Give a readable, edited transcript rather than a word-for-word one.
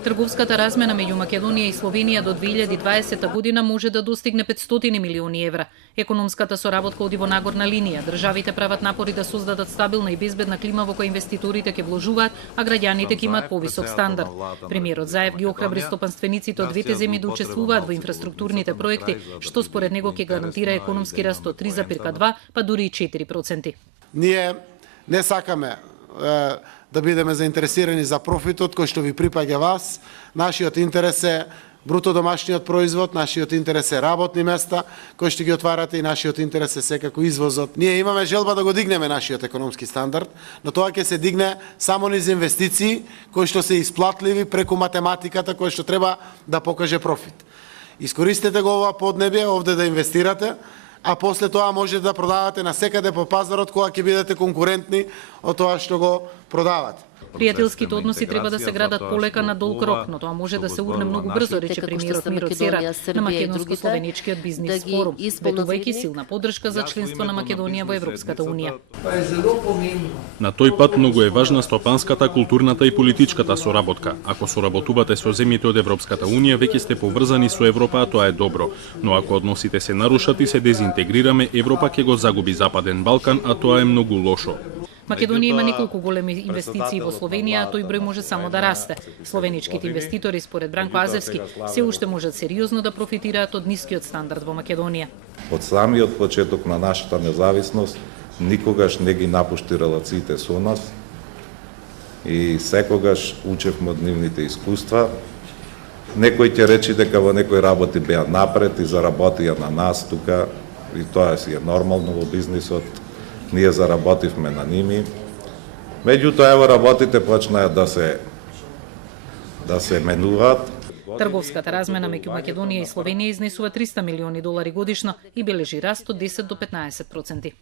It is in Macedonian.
Трговската размена меѓу Македонија и Словенија до 2020 година може да достигне 500 милиони евра. Економската соработка оди во нагорна линија. Државите прават напори да создадат стабилна и безбедна клима во која инвеститорите ќе вложуваат, а граѓаните ќе имаат повисок стандард. Премиерот Заев ги охрабри стопанствениците од двете земји да учествуваат во инфраструктурните проекти, што според него ќе гарантира економски раст од 3,2 па дури и 4%. Ние не сакаме да бидеме заинтересирани за профитот кој што ви припаѓа вас. Нашиот интерес е бруто домашниот производ, нашиот интерес е работни места кои што ги отварате и нашиот интерес е секако извозот. Ние имаме желба да го дигнеме нашиот економски стандард, но тоа ќе се дигне само низ инвестиции кои што се исплатливи преку математиката кој што треба да покаже профит. Искористете го ова поднебје овде да инвестирате, а после тоа може да продавате на секаде по пазарот кога ќе бидете конкурентни од тоа што го продавате. Пријателските односи треба да се градат полека на долг рок, но тоа може да се урне многу брзо, рече премиерот Миро Цера на Македонско-словеничкиот бизнис форум, ветувајќи силна поддршка за членство на Македонија во Европската унија. На тој пат многу е важна стопанската, културната и политичката соработка. Ако соработувате со земјите од Европската унија, веќе сте поврзани со Европа, а тоа е добро. Но ако односите се нарушат и се дезинтегрираме, Европа ќе го загуби Западен Балкан, а тоа е многу лошо. Македонија има неколку големи инвестиции во Словенија, а тој број може само да расте. Словеничките инвеститори, според Бранко Азевски, се уште можат сериозно да профитираат од нискиот стандард во Македонија. Од самиот почеток на нашата независност, никогаш не ги напушти релациите со нас и секогаш учевме од нивните искуства. Некој ќе речи дека во некои работи беа напред и заработија на нас тука, и тоа си е нормално во бизнисот. Ние заработивме на ними. Меѓутоа, ево, работите почнаа да се менуваат. Трговската размена меѓу Македонија и Словенија изнесува $300 милиони годишно и бележи раст од 10 до 15%.